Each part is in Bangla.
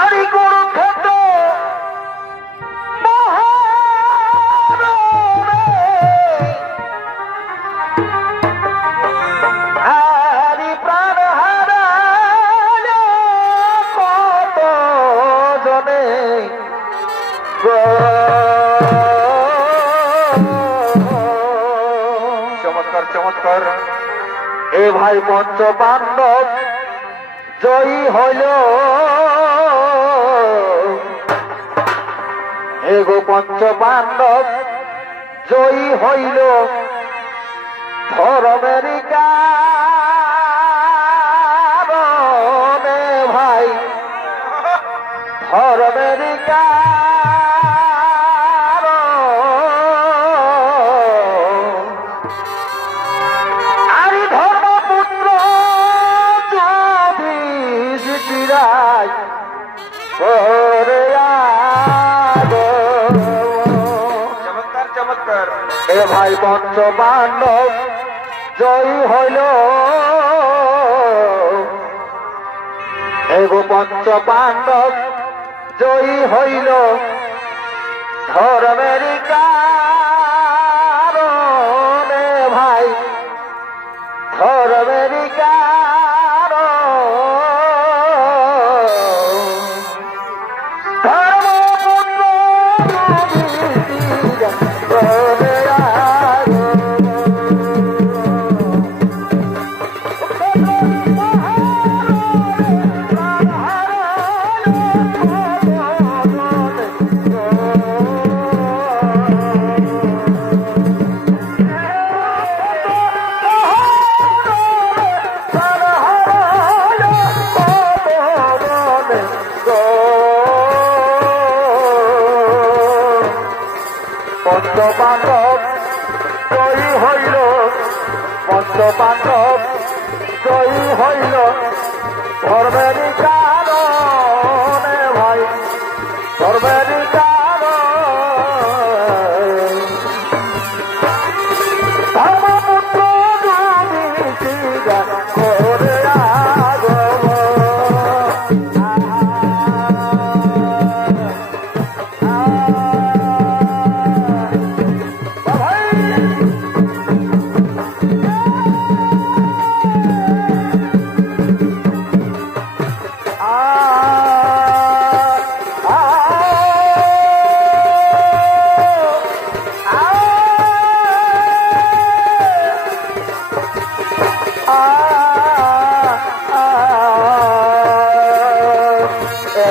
আরি গরু ক্ষেত আরি প্রাণ হারালে কত জনে চমৎকার চমৎকার। এ ভাই পঞ্চ পাণ্ডব জয়ী হইল, এগো পঞ্চ পাণ্ডব জয়ী হইল ধর্মের কারণে ভাই, ধর্মের চমৎকার চমৎকার। এ ভাই পঞ্চ পাণ্ডব জয়ী হইল, এগো পঞ্চ পাণ্ডব জয়ী হইল ধর্মের কারণে ভাই, ধর্মের পঞ্চ পাণ্ডব জয়ী হইল, পঞ্চ পাণ্ডব জয়ী হইল ধর্মের কারণে ভাই, ধর্মের ধর্মপুত্র করে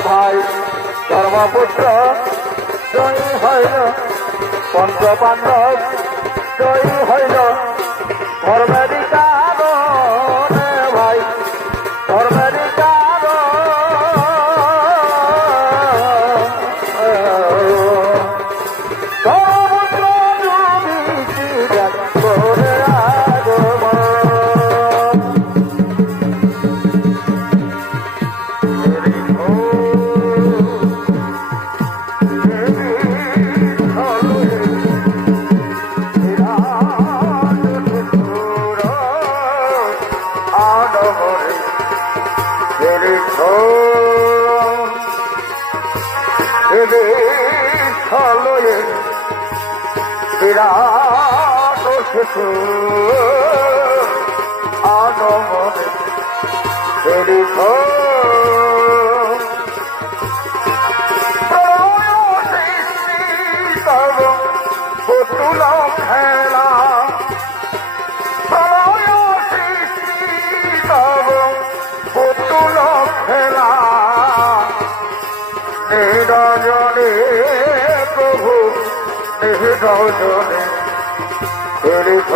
ভাই ধর্মপুত্র জয়ী হইল, পঞ্চ পাণ্ডব জয়ী হইল ধর্মের কারণে ভাই, ধর্মের বিরাট শিশু আনমনে দীর্ঘ পুতুল খেলা, পুতুল খেলা নিরজনে প্রভু নিরজনে দীর্ঘ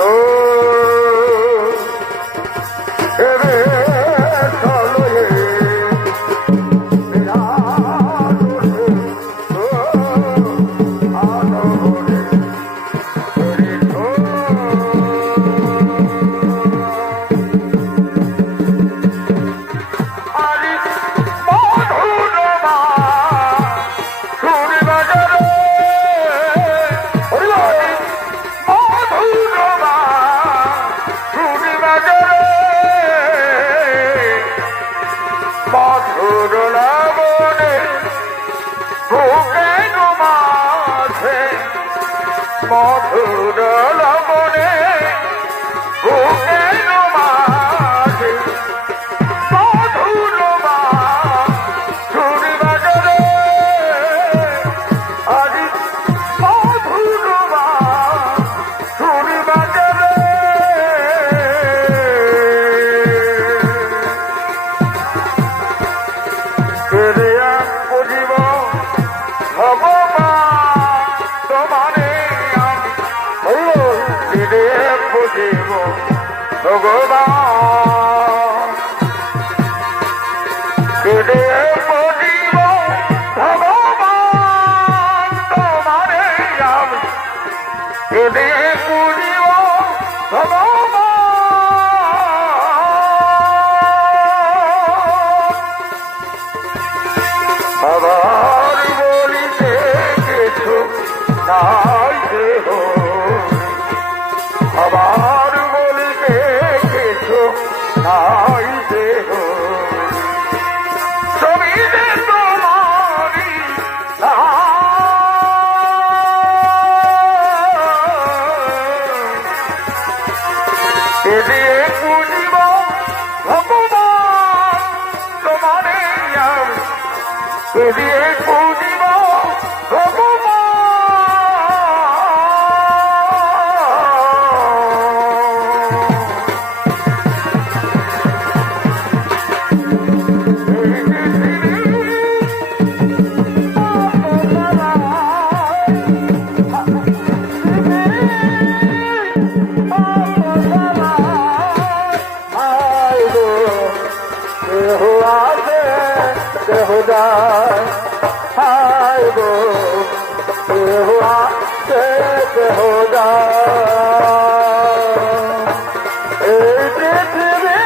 বুঝিব ভগবান তোমারে আমি বুঝিব ভগবান বুঝিব ভগবান তোমারে আমি বুঝিব ভগবান আবার বলিতে কিছু নাই দেহ আবার বলিতে কিছু নাই দেহ ছবি যে তোমারি দিয়ে বুঝিব ভগবান তোমারে দিয়ে বুঝিব ভগবান हो जाए हाय गो हुआ से हो जाए पृथ्वी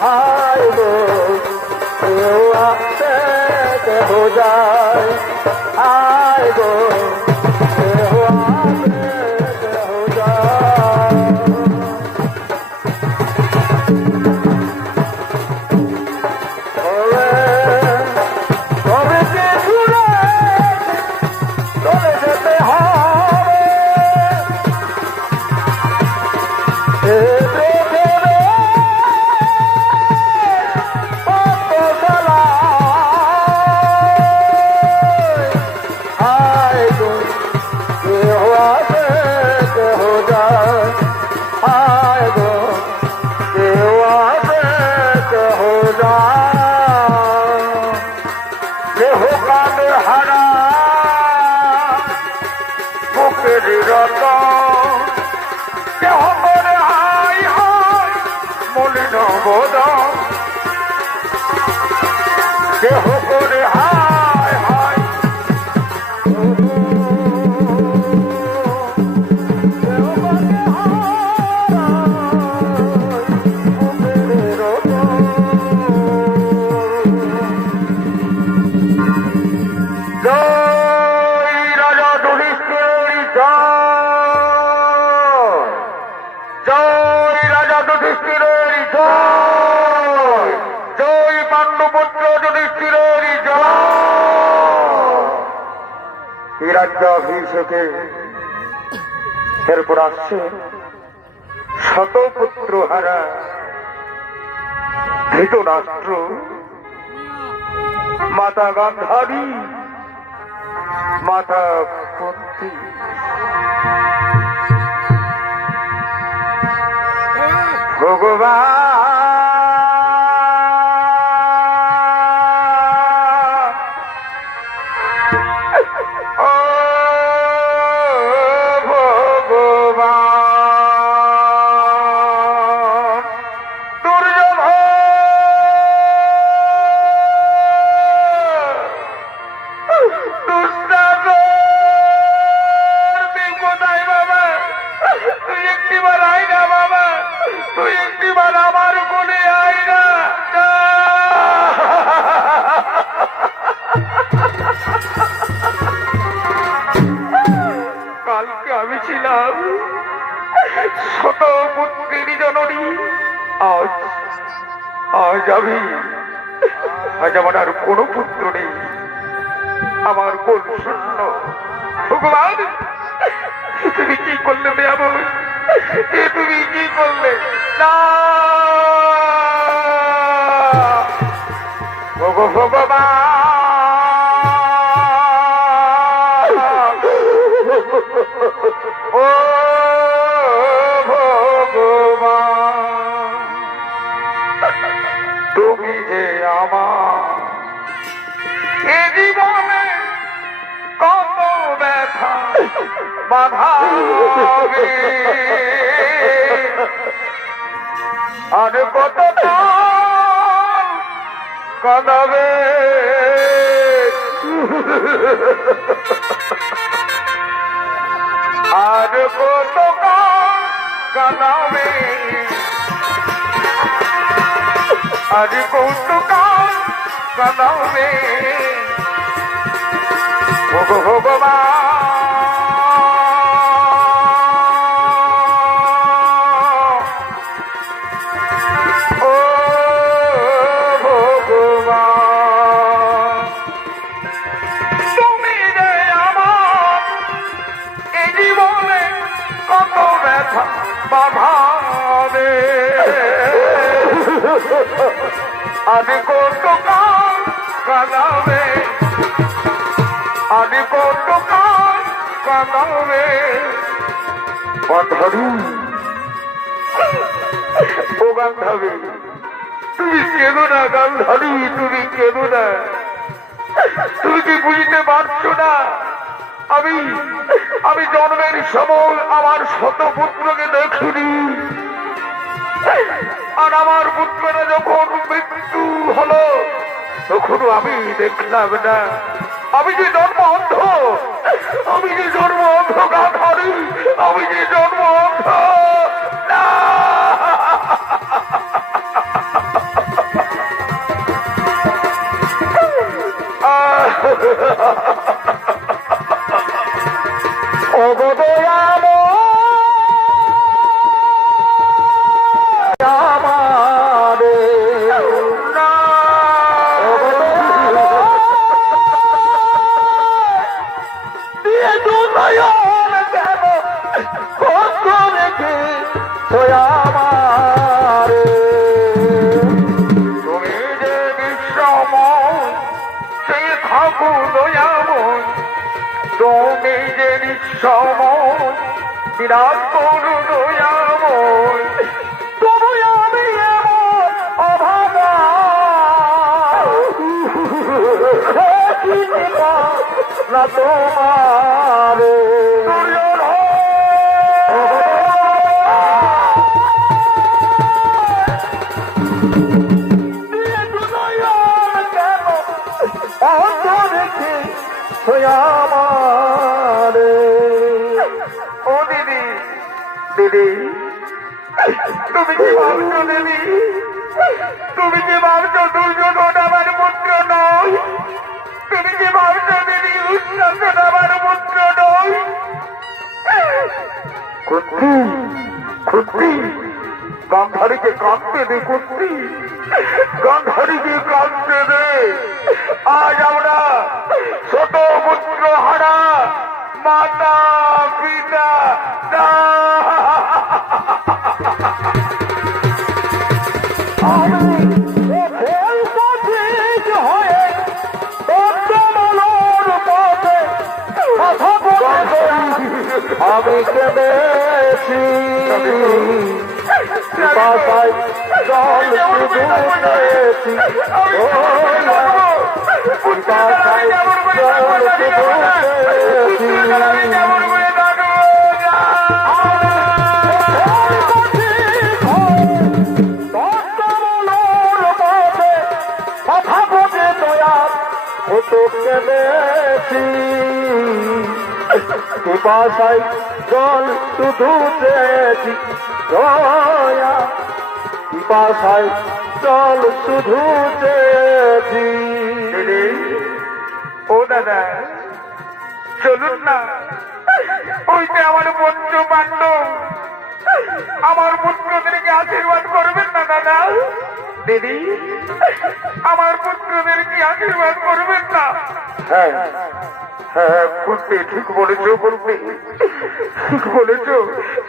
हाय गो हुआ से हो जाए हाय गो রাজ্যাভিষেকে এরপর আসছে শতপুত্র হারা ধৃতরাষ্ট্র মাতা গান্ধারী মাতা কুন্তী ভগবান আজ আমার আর কোনো পুত্র নেই আমার কোল শূন্য ভগবান তুমি কি করলে তুমি কি করলে না ভগবান ও ভগবান বাঁধাবে আর কত কাঁদাবে আর কত কাঁদাবে আর কত কাঁদাবে ভগবান বাঁধাবে আমি কত কাঁদাবে আমি কত কাঁদাবে বাঁধাবি ও গান্ধাবী তুমি কেঁদো না গান্ধারী তুমি কেঁদো না তুমি কি বুঝতে পারছো না আমি আমি জন্মের সময় আমার শত পুত্রকে দেখিনি আর আমার পুত্ররা যখন মৃত্যু হলো তখন আমি দেখলাম না আমি যে জন্ম অন্ধ আমি যে জন্ম অন্ধ গাধারী আমি যে জন্ম অন্ধ না অবদয়াম আমারে দিয়ে দুনয়ন কেন কত রেখে আমারে তুমি যে বিশ্বময় সেই থাকু দয়াময় তুমি যে নিঃসময় বিরাট করু দয়াময় তবু আমি এমন অভাগা না তোমার ও দিদি দিদি তুমি কি ভাবছো দিদি তুমি কি ভাবছো দুর্যোধন আমার পুত্র নয় তুমি কি ভাবছো দিদি দুঃশাসন আমার পুত্র নয় কুন্তি কুন্তি গান্ধারীকে কাঁদতে দে কুন্তি গান্ধারীকে কাঁদতে দে আজ আমরা ছোট পুত্র হারা মাতা পিতা আমি কেঁদেছি বাসায় জল শুধুছি বাসায় জল কেঁদেছি বাসায় জল শুধু চেয়েছি দয়া বাসায় জল শুধু চেয়েছি ও দাদা চলুন না ওই যে আমার পুত্র পাণ্ডব আমার পুত্রদেরকে আশীর্বাদ করবেন না দাদা দিদি আমার পুত্রদেরকে আশীর্বাদ করবেন না হ্যাঁ হ্যাঁ কুন্তি ঠিক বলেছো কুন্তি ঠিক বলেছো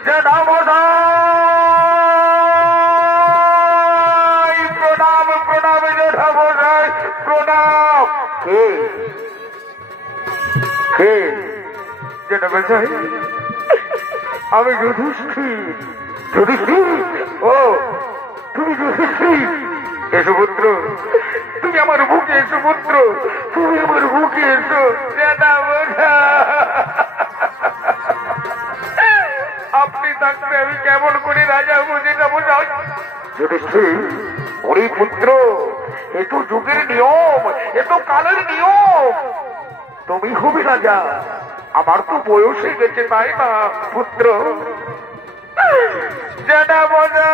জেঠামশাই প্রণাম প্রণাম জেঠামশাই প্রণাম কে কে জেঠামশাই আমি যুধিষ্ঠির যুধিষ্ঠির ও তুমি যুধিষ্ঠির এসো পুত্র তুমি আমার বুকে এসো পুত্র তুমি আমার বুকে এসো আপনি থাকতে আমি কেমন করে রাজা বুঝে যাবো? যুধিষ্ঠির, ওরে পুত্র, এ তো যুগের নিয়ম, এ তো কালের নিয়ম। তুমি হবে রাজা, আমার তো বয়স হয়ে গেছে, তাই না পুত্র? যেটা বোঝা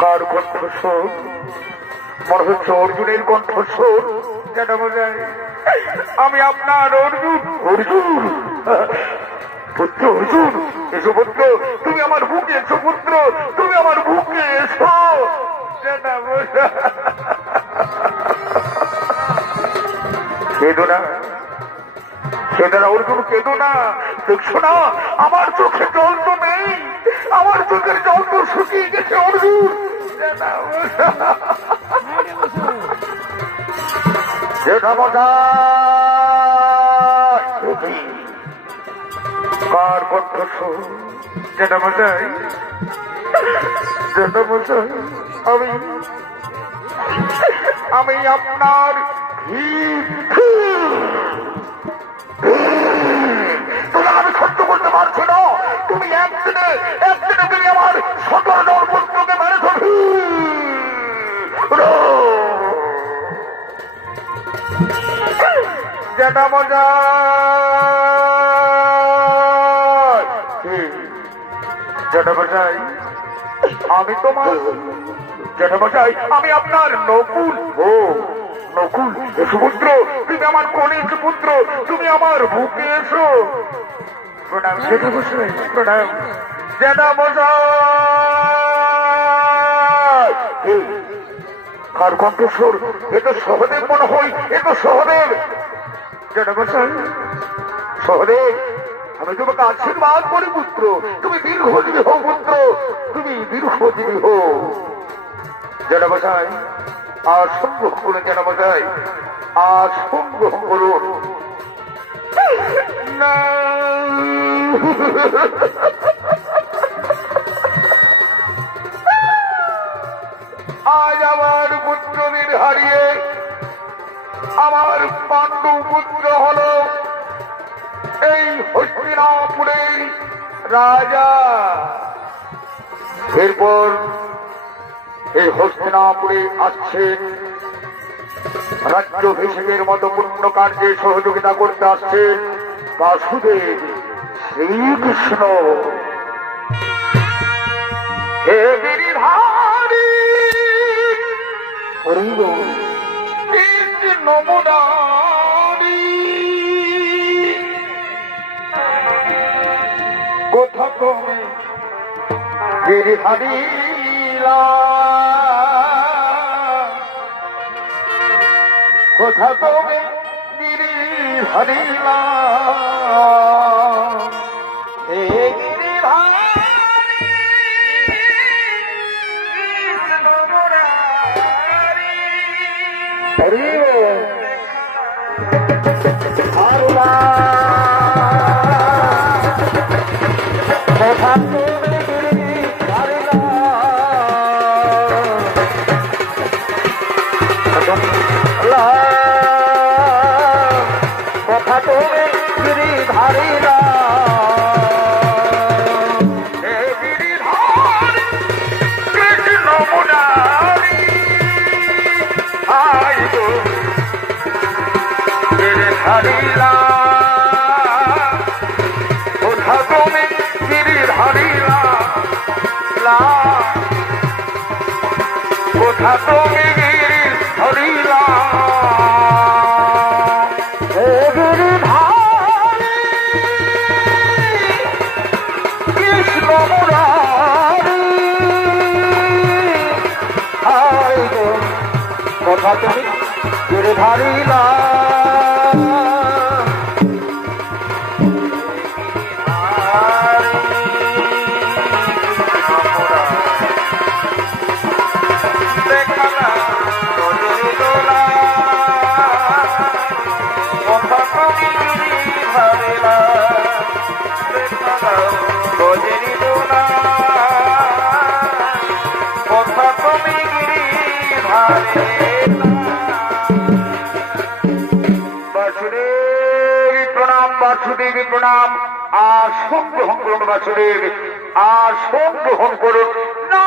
কার কণ্ঠস্বর? মনে হচ্ছে অর্জুনের কণ্ঠস্বর। যেটা বোঝায় আমি আপনার অর্জুন। অর্জুন পুত্র, অর্জুন এসো পুত্র, তুমি আমার বুকে এসো পুত্র, তুমি আমার বুকে এসো। যেটা বোঝা কেঁদো না, কেঁদো না অর্জুন, কেঁদো না। দেখছো না আমার চোখে জল তো নেই, আমার চোখের জল তো শুকিয়ে গেছে অর্জুন। কার কণ্ঠস্বর? যেটা মশাই, যেটা মশাই, আমি আপনার তোমরা আমি সহ্য করতে পারছি না। তুমি একদিনে তুমি আমার সকল নরপুত্রকে মেরেছ। যেটা মজা, যেটা মশাই আমি তোমার, যেটা মশাই আমি আপনার নকুল। ও নকুল, এসো পুত্র, তুমি আমার কনিষ্ঠ পুত্র, তুমি আমার বুকে এসো। প্রণাম যেটা মশাই, প্রণাম যেটা মশাই। কার কণ্ঠস্বর? এ তো সহদেব মনে হয়, এ তো সহদেব। যেটা মশাই, সহদেব আমি তোমাকে আশীর্বাদ করি পুত্র, তুমি দীর্ঘজীবী হও পুত্র, তুমি দীর্ঘজীবী হো। যেটা মশাই আর সংগ্রহ করুন, যেটা মশাই আর সংগ্রহ করুন। না আজ আমার পুত্রদের হারিয়ে আমার পাণ্ডু পুত্র হল এই হস্তিনাপুরের রাজা। এরপর এই হস্তিনাপুরে আসছেন রাজ্যাভিষেকের মতো পূর্ণ কার্যে সহযোগিতা করতে আসছেন বাসুদেব শ্রীকৃষ্ণ। হে গিরিধারী নমদারি, কোথা তুমি গিরিধারীলা, কোথা তুমি গিরিধারীলা। হে গিরিধারী হরিলা, কোথা তুমি গিরির হরিলা, কোথা তুমি গিরির হরিলা। কৃষ্ণ মুরারি, কোথা তুমি গিরিধারীলা। বাসুদেব প্রণাম। আসন গ্রহণ করুন বাসুদেব, আসন গ্রহণ করুন। না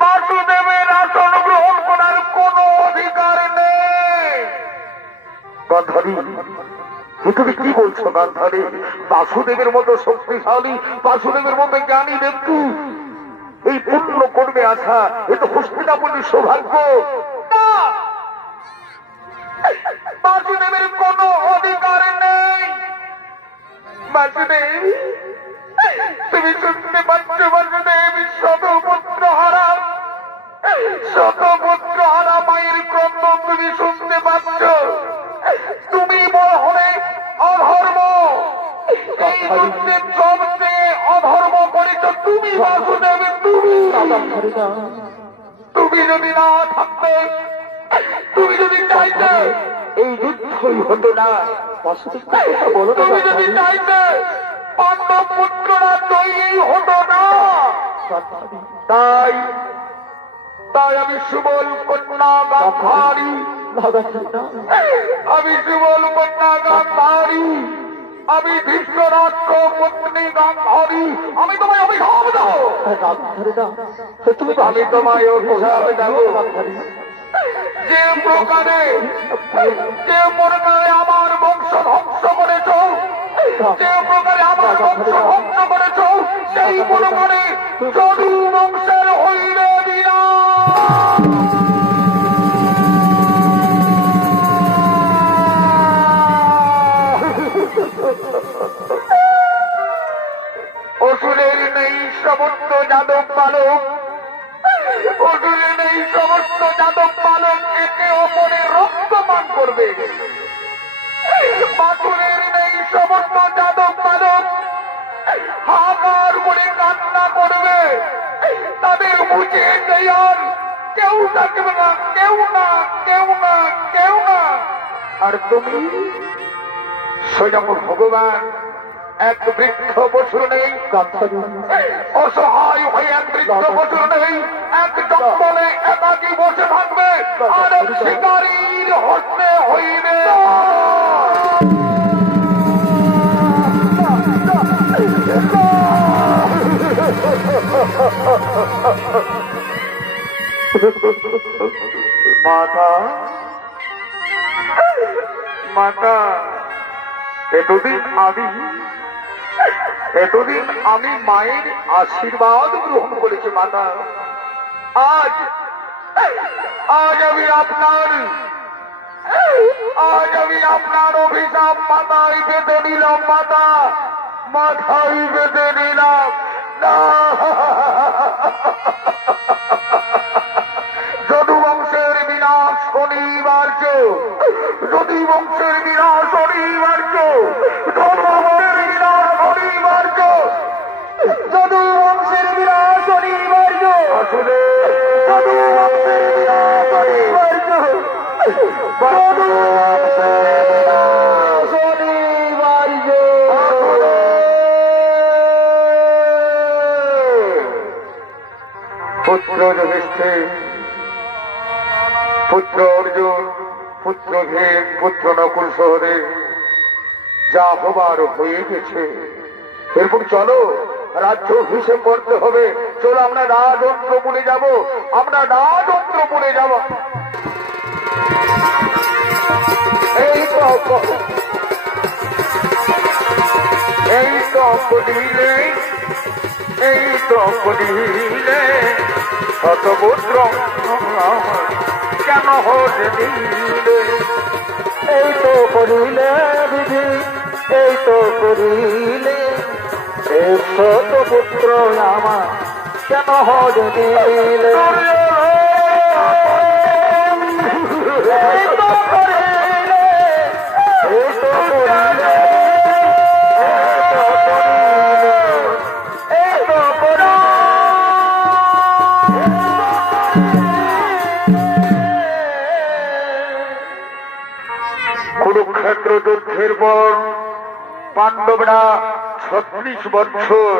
বাসুদেবের আসন গ্রহণ করার কোন অধিকার নেই। গান্ধারী, তুমি কি বলছো গান্ধারী? বাসুদেবের মতো শক্তিশালী, বাসুদেবের মতো জ্ঞানী ব্যক্তি এই পূর্ণ কর্মে আসা, এ তো হস্তিনাপুরের সৌভাগ্য। বাসুদেবের কোন অধিকার নেই। বাসুদেব, তুমি শুনতে পাচ্ছ? বাসুদেব শতপুত্র হারা, শতপুত্র হারা মায়ের ক্রন্দ তুমি শুনতে পাচ্ছ? তুমি বড় হলে অধর্ম, এই যুদ্ধের সবচেয়ে অধর্ম করেছ তুমি বাসুদেব। তুমি যদি না থাকতে, তুমি যদি চাইতে এই যুদ্ধই হতো না। তুমি যদি চাইতে পাণ্ডব পুত্ররা তৈরি হতো না। তাই তাই আমি সুবল কন্যা গান্ধারী, আমি সুবল কন্যা গান্ধারী, আমি ধৃষ্টরাষ্ট্র পত্নী গান্ধারী, আমি তোমায় অভিশাপ দাও। আমি তোমায় অভিশাপ দেবো। যে প্রকারে আমার বংশ ধ্বংস করেছ, যে প্রকারে আমার বংশ ধ্বংস করেছ, সেই প্রকারে যদু বংশের হইলে অসুরের নেই সমস্ত যাদব বালক, অসুরের নেই সমস্ত যাদব বালক একে অপরের রক্ত পান করবে। বাসুরের নেই সমস্ত যাদব বালক হাহাকার করে কান্না করবে। তাদের মুখে দেয়ার কেউ থাকবে না, কেউ না, কেউ না, কেউ না। আর তুমি স্বয়ং ভগবান এক বৃক্ষ বসু নেই, অসহায় হয়ে এক বৃক্ষ বসু নেই, এক জঙ্গলে একাকি বসে থাকবে আর এক শিকারীর হস্তে হইবে। মাতা, মাতা, এতদিন আমি মায়ের আশীর্বাদ গ্রহণ করেছি মাতা। আজ আমি আপনার অভিশাপ মাথায় বেঁধে নিলাম মাতা, মাথায় বেঁধে নিলাম। না, যদু বংশের বিনাশ অনিবার্য, যদু বংশের বিনাশ অনিবার্য, যদু বংশের বিনাশ অনিবার্য, যদু বংশের বিনাশ অনিবার্য, আসলে যদু বংশের বিনাশ অনিবার্য, যদু বংশের বিনাশ অনিবার্য। পুত্র যুধিষ্ঠির, পুত্র অর্জুন, পুত্র ভীম, পুত্র নকুল সহদেব, যা হবার হয়ে গেছে। এরপর চলো রাজ্য অভিষেক করতে হবে। চলো আমরা রাজন্ত্রপুরে যাব, আমরা রাজন্ত্রপুরে যাব। এই তো কদিলে, এই তো কদিলে শতপুত্র কেন হতে দিলে। এই তো করিলে বিধি, এই তো করিলে শতপুত্র আমার কেন হতে দিলে। এই তো করিলে, এই তো করিলে, কুরুক্ষেত্র যুদ্ধের পর পাণ্ডবরা 36 বছর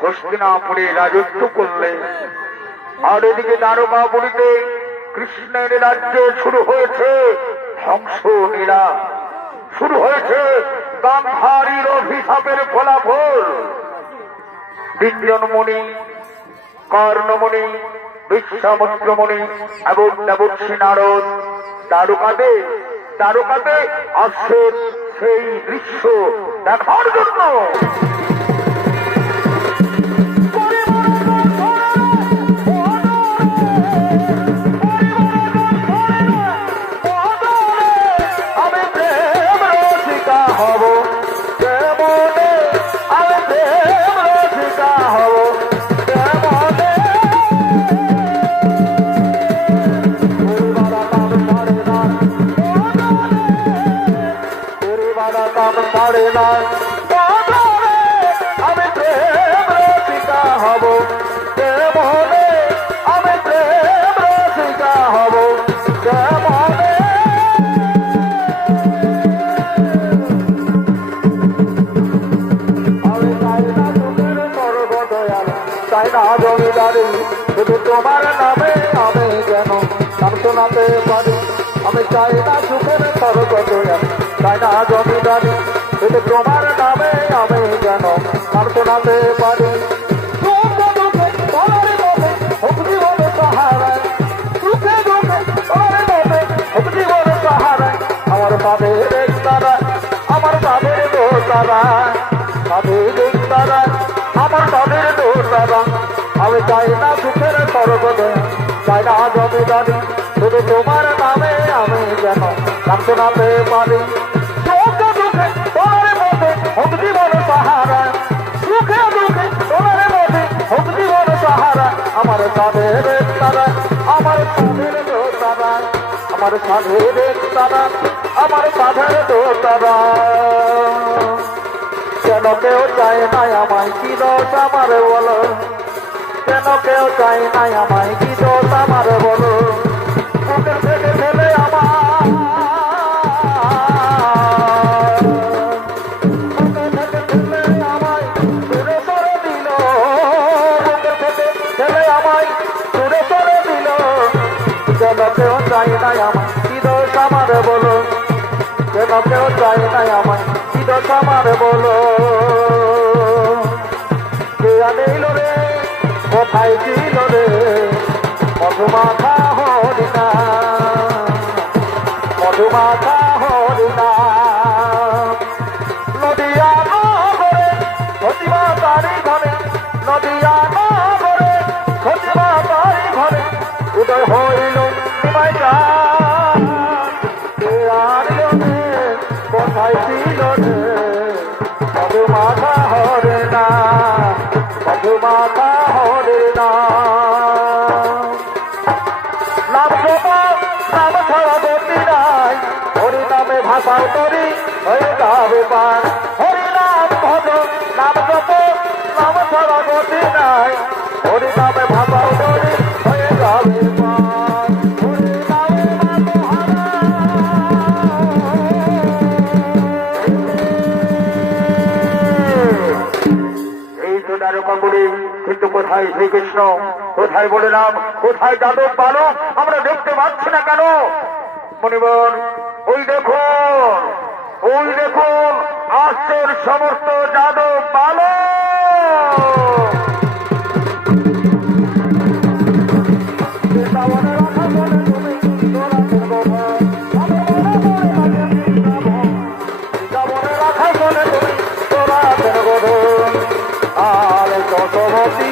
হস্তিনাপুরে রাজত্ব করলে আর এদিকে দ্বারকা বলিতে কৃষ্ণের রাজ্যে শুরু হয়েছে ধ্বংস লীলা, শুরু হয়েছে গান্ধারীর অভিশাপের ফলাফল। তিনজন মুনি, কর্ণমুনি, বিশ্বামিত্রমুনি এবং দেবর্ষি নারদ দ্বারকাতে আসছেন সেই দৃশ্য দেখার জন্য। আমি প্রেম রসিকা হব, কেমনে আমি প্রেম রসিকা হব, কেমনে আমি চাই না তোদের স্বর্গ দয়াল, চাই না জমিদারি, শুধু তোমার নামে আমি যেন নাম শোনাতে পারি। আমি চাই না সুখের স্বর্গ দয়াল, চাই না জমিদারি, শুধু তোমার নামে আমি যেন নাম শোনাতে পারি। আমার তাদের তারা, আমার তাদের দোতারা, তাদের তারা, আমার তাদের দোতারা। আমি চাই না সুখের স্বর্গ দয়া, চাই না জমিদারি, শুধু তোমার নামে আমি যেন নাম শোনাতে পারি। হোক জীবন সাহারা, সুখে দুঃখে তোমার মধ্যে হোক জীবন সাহারা। আমার সাধের তারা, আমার সাধের দোতারা, আমার সাধের তারা, আমার সাধের দোতারা। কেন কেউ চায় নাই আমায়, কি দোষ আমার বলো, কেন কেউ চায় নাই আমায়, কি দোষ আমার বলো। বুকের থেকে ফেলে আমার কেউ চাই নাই আমায়, কি দোষ আমার বলো, কেন কেউ চাই নাই আমায়, কি দোষ আমার বলো। কে আনিল রে, কোথায় ছিল রে মধুমাখা হরিণা, মধুমাখা হরিণা। নদিয়া নগরে সতীমা তারি ঘরে, নদিয়া নগরে সতীমা তারি ঘরে উদয় হইল নিমাই চাঁদ। কে আনিল রে, কোথায় ছিল রে মধুমাখা হরিণা, মধুমাখা হরিণা। নাম জপ নাম ছাড়া গতি নাই, হরি নামে ভাষাও তরি হয়ে যাবে পার। হরি নাম ভজ নাম জপ নাম ছাড়া গতি নাই, হরি নামে ভাষাও তরি হয়ে যাবে পার। হরি নামে এই তো দ্বারকা বলে, কিন্তু কোথায় শ্রীকৃষ্ণ, কোথায় বলরাম, কোথায় যাদব বালক আমরা দেখতে পাচ্ছি না কেন? মনিবর ওই দেখুন, ওই দেখুন আসছেন সমস্ত যাদব বালক। আর যশোবতী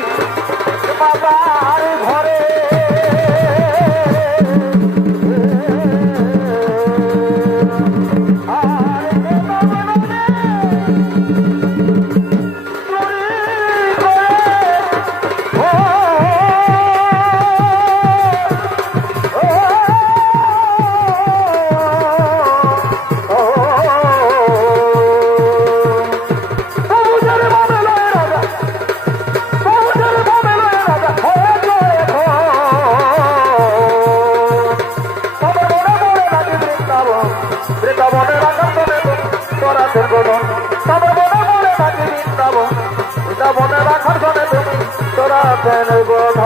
বাবার ঘরে বৃন্দাবনে রাখার জন্য তুমি তোরা বোধ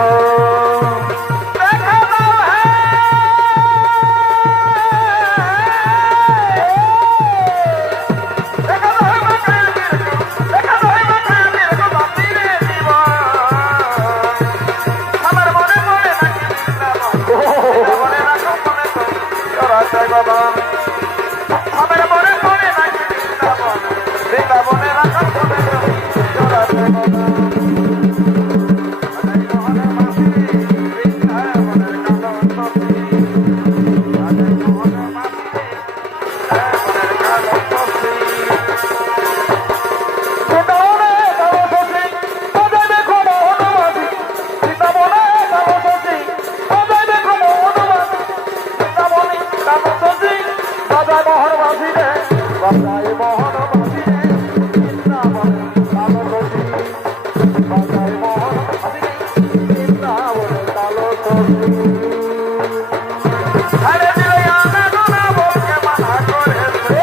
আরে দিলে আনা গোনা বলকে মানা করেছে,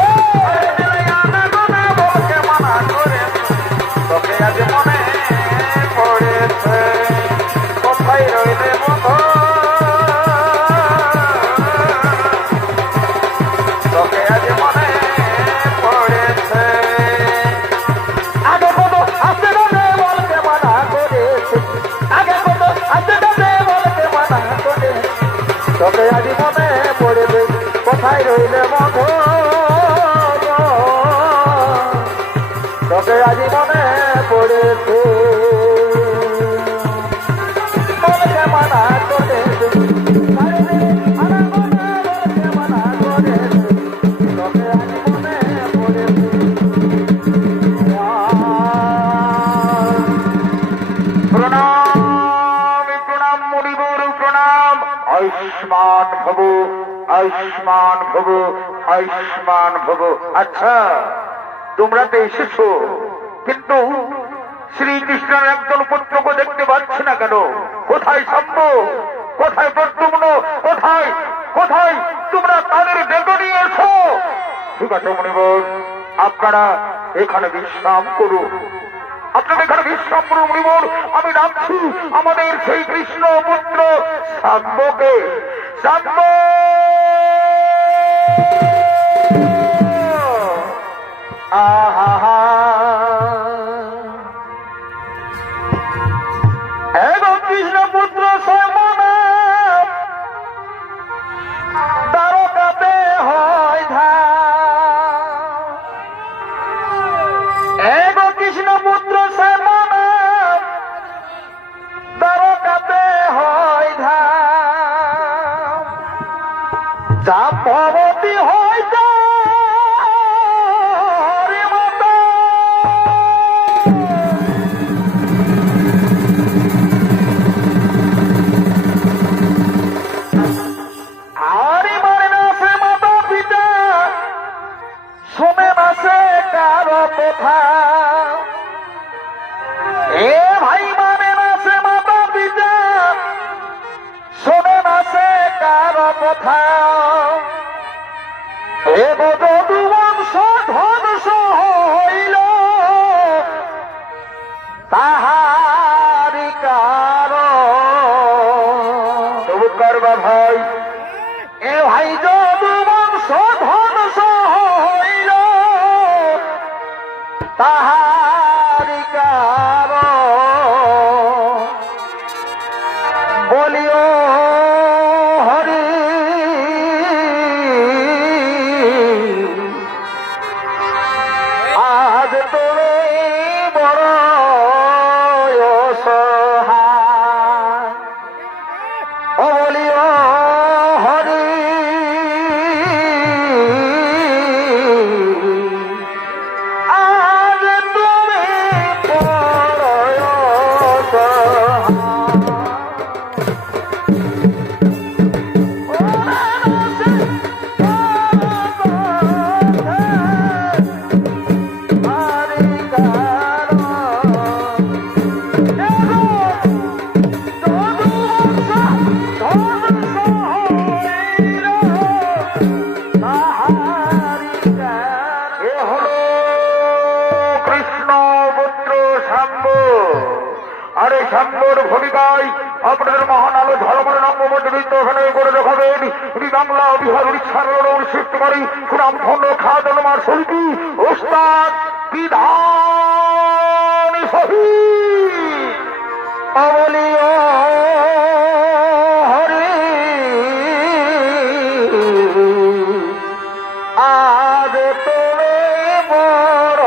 আরে দিলে আনা গোনা বলকে মানা করেছে, তোকে আজ মনে পড়েছে, কোথায় রইলে বন্ধু, তোকে আজ মনে পড়েছে। আগে কত হাসতে গানে বলকে মানা করেছে, আগে কত হাসতে গানে বলকে মানা করেছে, তোকে আজ মনে পড়বে, কোথায় রইলে বন্ধু, তোকে আজ মনে পড়েছে, বলকে মানা করেছে, আয়ুষ্মান ভব, আয়ুষ্মান ভব, আয়ুষ্মান ভব। আচ্ছা, তোমরা তো এসেছো, কিন্তু শ্রীকৃষ্ণের একজন পুত্রকে দেখতে পাচ্ছি না কেন? কোথায় শম্ভ, কোথায় প্রদ্যুম্ন, কোথায় কোথায় তোমরা তাদের ডেকে নিয়ে এসো। ঠিক আছে মুনিবর, আপনারা এখানে বিশ্রাম করুন, আপনারা এখানে বিশ্রাম করুন মুনিবর। আমি ডাকছি আমাদের সেই কৃষ্ণ পুত্র শাম্বকে। শাম্ব, আহা, এবং কৃষ্ণ পুত্র শ্যামনা দ্বারকাতে হয় ধাম, এবং কৃষ্ণ পুত্র শ্যামনা দ্বারকাতে হয় ধাম, জাম্বতী হয় কথা, এ ভাই মানে না সে মাতা পিতা, শোনে না সে কারো কথা, এ বধূ বংশ ধ্বংস হইল তাহারি কারণ। তবু করবা ভাই, এ ভাই যদু বংশ ধ্বংস হইল তাহারি কারণ, বলিও হরি আজ তুমি বড় অসহায়, ও বলিও হরি আরে শাম্বর ভূমিকায় আপনাদের মহান আলো ঝলমলে নব্যমন্ডলিত ওখানে করে দেখাবেন বাংলা বিহার উড়িষ্যার সৃষ্টিকারী সুনাম ধন্য খাদনমার শিল্পী ওস্তাদ বিধান শহীদ অবলীয় হরি। আজ তুমি বড়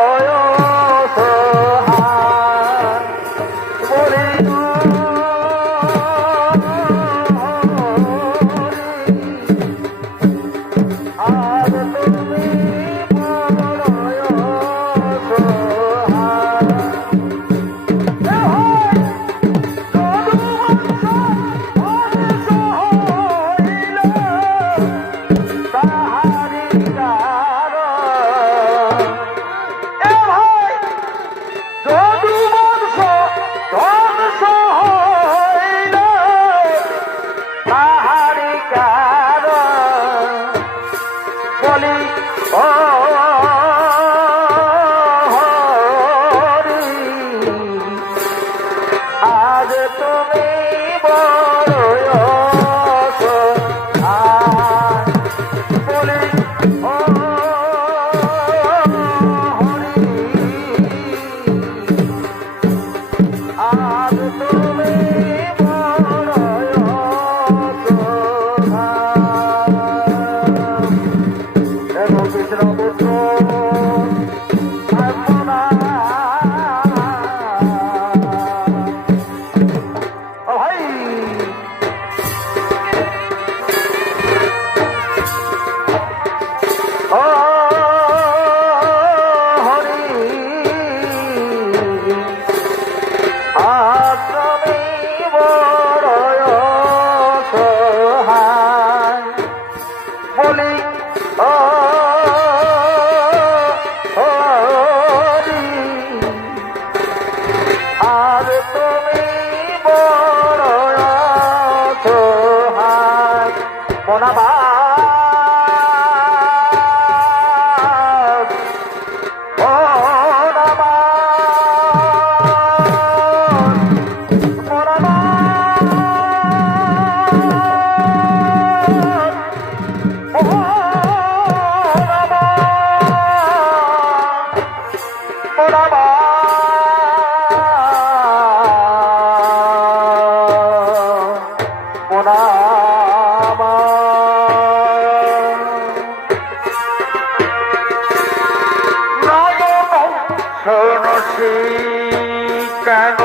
কেন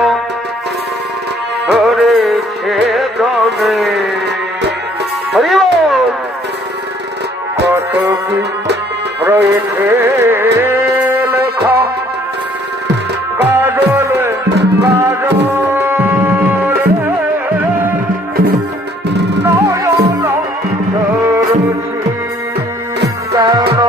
ধরেছে দলে কত কি রয়েছে লেখা কাজলে কাজলে নয়ন ধরেছি কেন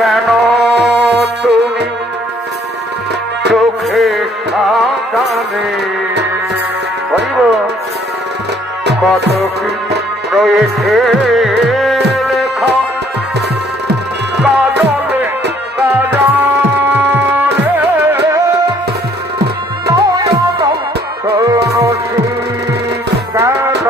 কেন তুমি চোখে সাজানে কত কি রয়েছে লেখা কাজলে কাজলে নয়ন সরসী কেন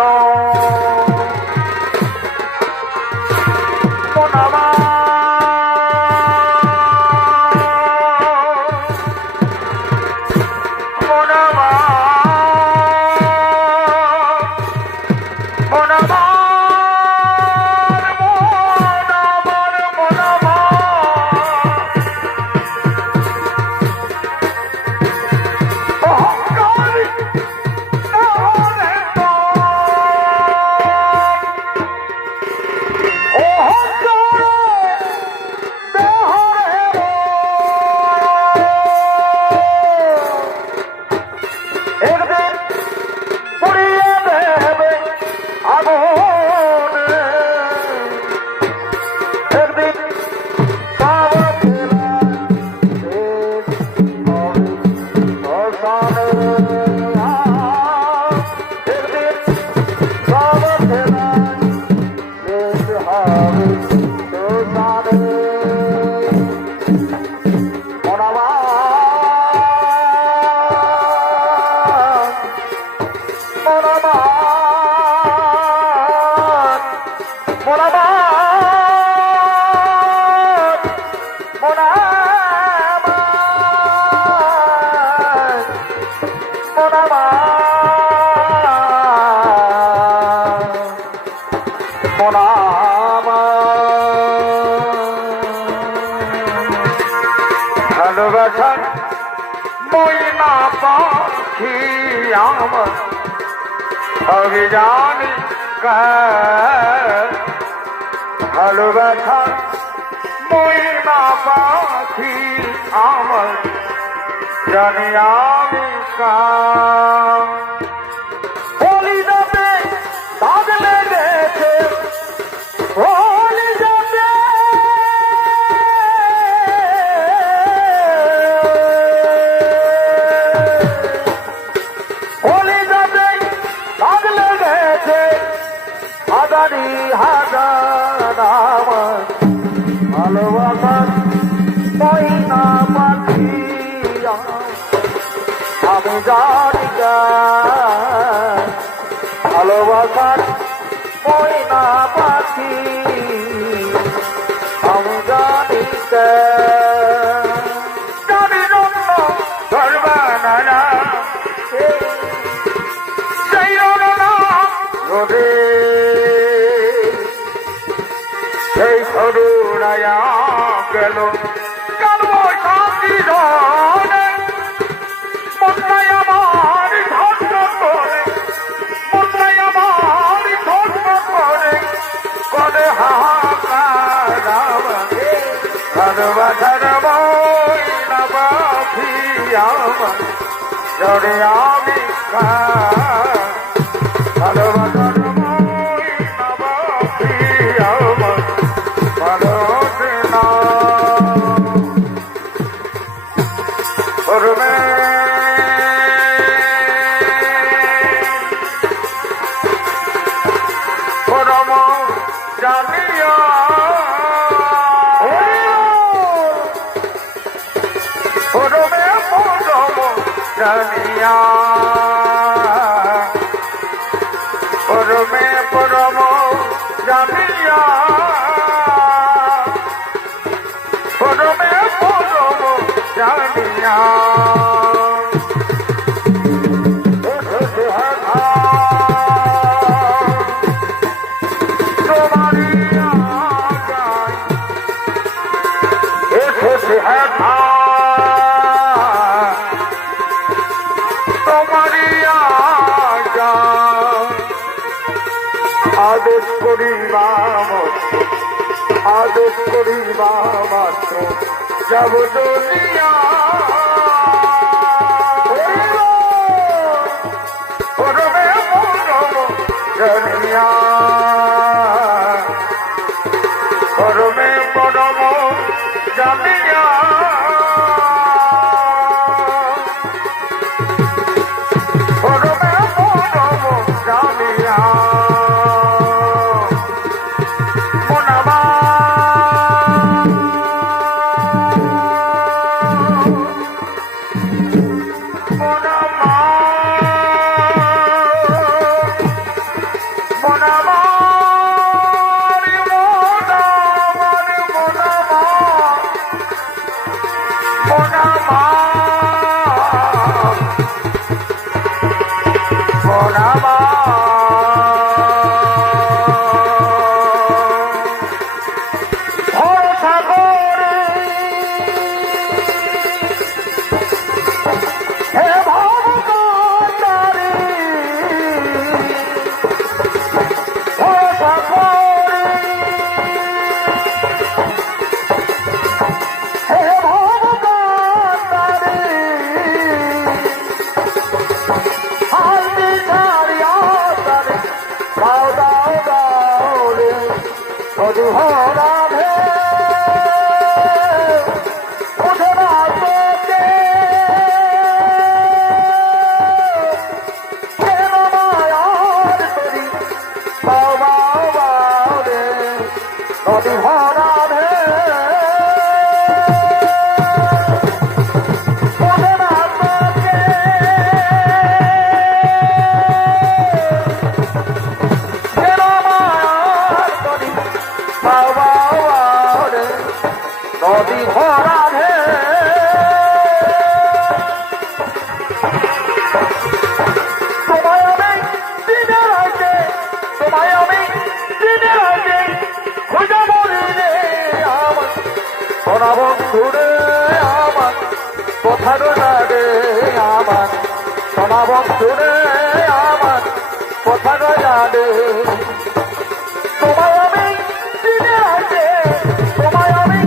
ভালোবাসার ময়না পাখি আমার অভিযানী ভালোবাসার ময়না পাখি আমার জানি আমি হোলি যাবে দাগ লেগেছে হোলি যাবে হোলি যাবে দাগ লেগেছে হাজারি হাজার আমার ভালোবাসার ময়না পাখি আমি জানি ভালোবাসার ময়না পাখি আমি জানি জানি জন্য ধরবা না সেই ভালোবাসার মহিমা বাপি আমার ভালোতে না করবে পরম জানিয়া পরমে পরম জানিয়া পরমে পরম জানিয়া পরমে পরম জানিয়া আদেশ করিবা আদেশ করিবা মাত্র যাব দুনিয়া পরমে পরম জানিয়া পরমে পরম জানিয়া পরমে পরম জানিয়া নদী ভরা হে তোমায় আমি দিনে রাতে তোমায় আমি দিনে রাতে খুঁজে বলি রে আমার সোনা বন্ধু রে আমার কোথায় লাগে আমার সোনা বন্ধু রে আমার কোথায় লাগে তোমায় আমি দিনে রাতে তোমায় আমি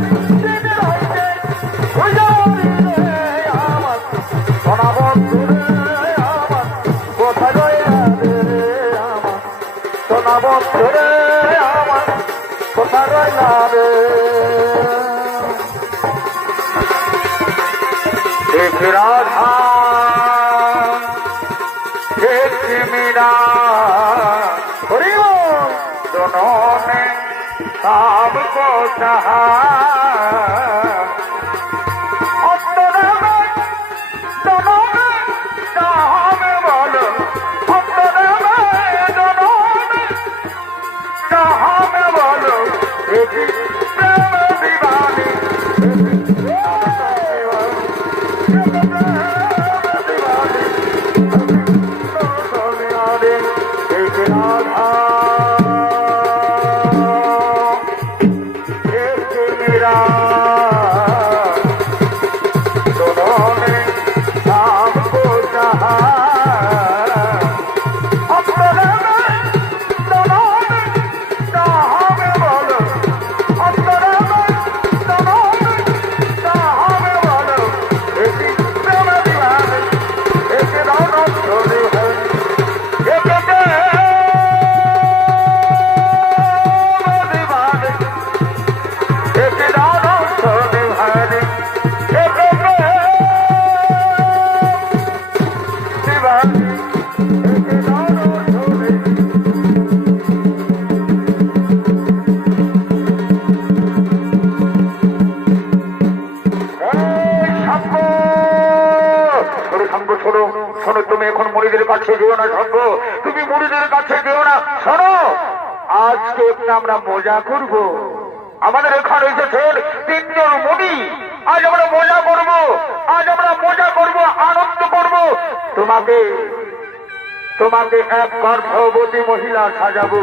বন্ধুরে আমার কথা রইলা রে এক রাধা एक मेरा दोनों ने शाम को चाहा যেও না শম্ভ, তুমি মুড়িদের কাছে যেও না। শোনো, আজকে একটু আমরা মজা করব। আমাদের এখানে এসেছেন তিনজন মুনি, আজ আমরা মজা করব, আজ আমরা মজা করব, আনন্দ করব। তোমাকে তোমাকে এক গর্ভবতী মহিলা সাজাবো।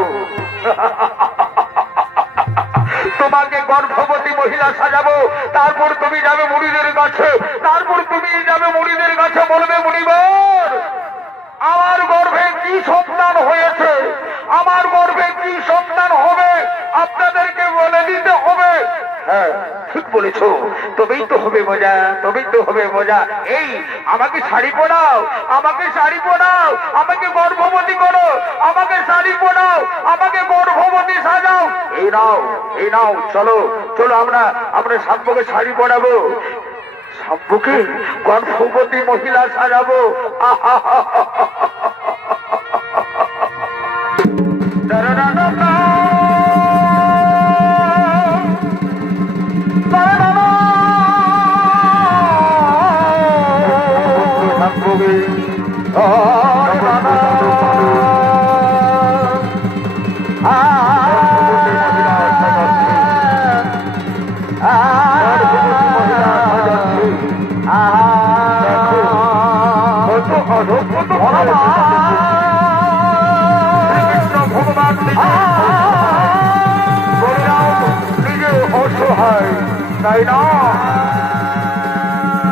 তোমাকে গর্ভবতী মহিলা সাজাবো, তারপর তুমি যাবে মুড়িদের কাছে, তারপর তুমি যাবে মুড়িদের কাছে, বলবে মুনিবর আমার গর্ভে কি সন্তান হয়েছে, আমার গর্ভে কি সন্তান হবে আপনাদেরকে বলে দিতে হবে। হ্যাঁ ঠিক বলেছো, তবেই তো হবে মজা, তবেই তো হবে মজা। এই আমাকে শাড়ি পরাও, আমাকে শাড়ি পরাও, আমাকে গর্ভবতী করো, আমাকে শাড়ি পরাও, আমাকে গর্ভবতী সাজাও। এই নাও, এই নাও, চলো চলো, আমরা শাম্পুকে শাড়ি পরাবো, শাম্পুকে গর্ভবতী মহিলা সাজাবো। ভগবান নিজে অসহায়, তাই না?